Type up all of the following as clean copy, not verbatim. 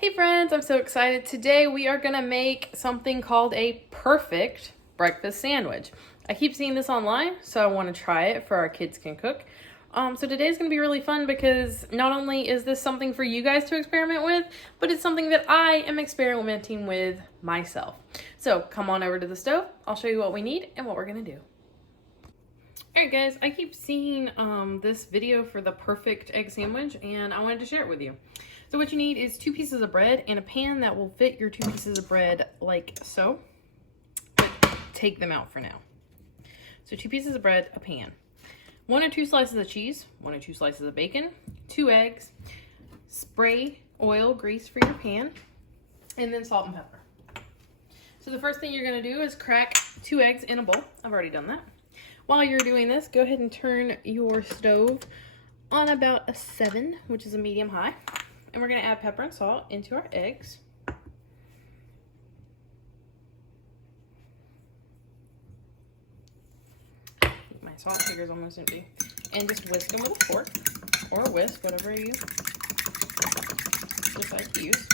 Hey friends, I'm so excited. Today we are gonna make something called a perfect breakfast sandwich. I keep seeing this online, so I want to try it for our kids can cook. So today's gonna be really fun because not only is this something for you guys to experiment with, but it's something that I am experimenting with myself. So come on over to the stove. I'll show you what we need and what we're gonna do. Alright guys, I keep seeing this video for the perfect egg sandwich and I wanted to share it with you. So what you need is 2 pieces of bread and a pan that will fit your 2 pieces of bread like so. But take them out for now. So 2 pieces of bread, a pan. 1 or 2 slices of cheese, 1 or 2 slices of bacon, 2 eggs, spray oil, grease for your pan, and then salt and pepper. So the first thing you're going to do is crack 2 eggs in a bowl. I've already done that. While you're doing this, go ahead and turn your stove on about a 7, which is a medium high. And we're going to add pepper and salt into our eggs. My salt shaker is almost empty. And just whisk them with a fork or a whisk, whatever you decide to use.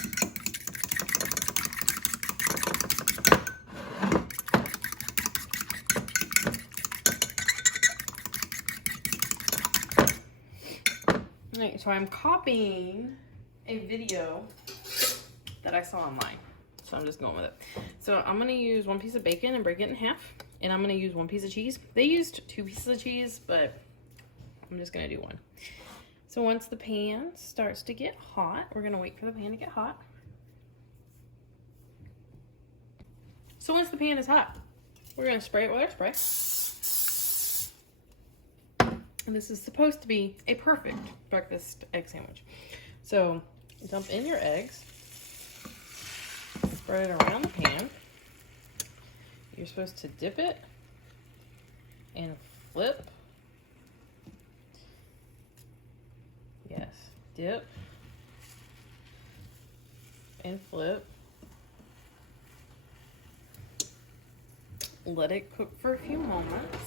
Alright, so I'm copying a video that I saw online. So I'm just going with it. So I'm going to use 1 piece of bacon and break it in half. And I'm going to use 1 piece of cheese. They used 2 pieces of cheese, but I'm just going to do 1. So once the pan starts to get hot, we're going to wait for the pan to get hot. So once the pan is hot, we're going to spray it with our spray. And this is supposed to be a perfect breakfast egg sandwich. So dump in your eggs, spread it around the pan. You're supposed to dip it and flip. Yes, dip and flip. Let it cook for a few moments.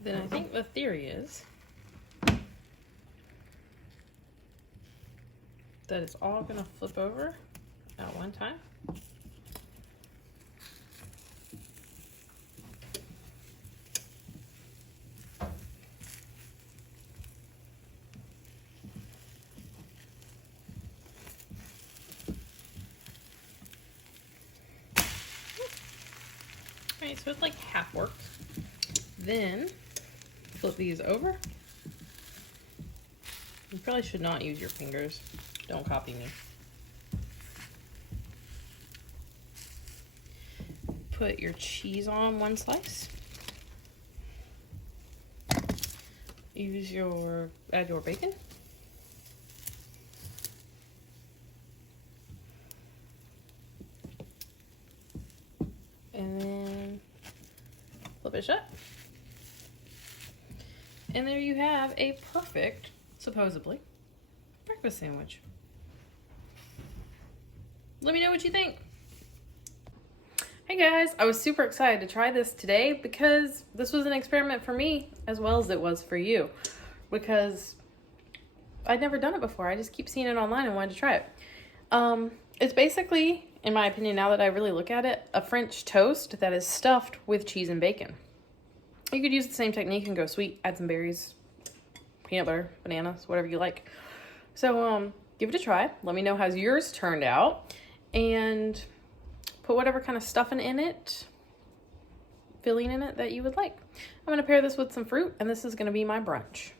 Then I think the theory is that it's all going to flip over at one time. Alright, so it's like half worked. Then flip these over. You probably should not use your fingers. Don't copy me. Put your cheese on 1 slice. Add your bacon. And then flip it shut. And there you have a perfect, supposedly, breakfast sandwich. Let me know what you think. Hey guys, I was super excited to try this today because this was an experiment for me as well as it was for you. Because I'd never done it before. I just keep seeing it online and wanted to try it. It's basically, in my opinion, now that I really look at it, a French toast that is stuffed with cheese and bacon. You could use the same technique and go sweet, add some berries, peanut butter, bananas, whatever you like. So give it a try. Let me know how yours turned out. And put whatever kind of stuffing in it, filling in it that you would like. I'm going to pair this with some fruit, and this is going to be my brunch.